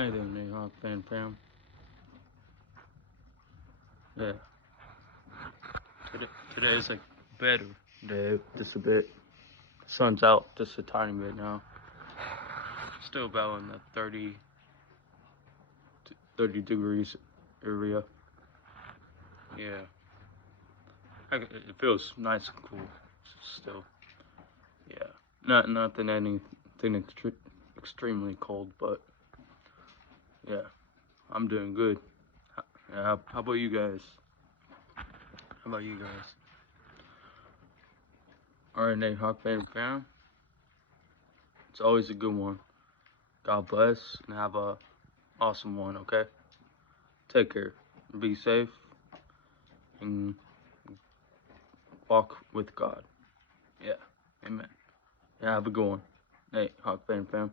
How you doing, Nighthawk fam? Yeah, today's like better day, just a bit. Sun's out just a tiny bit now. Still about in the 30 degrees area. Yeah, it feels nice and cool still. Yeah, nothing anything extremely cold, but yeah, I'm doing good. How about you guys? How about you guys? Alright, Nighthawk fam. It's always a good one. God bless and have a awesome one, okay? Take care. Be safe and walk with God. Yeah. Amen. Yeah, have a good one. Hey, Hawk fam.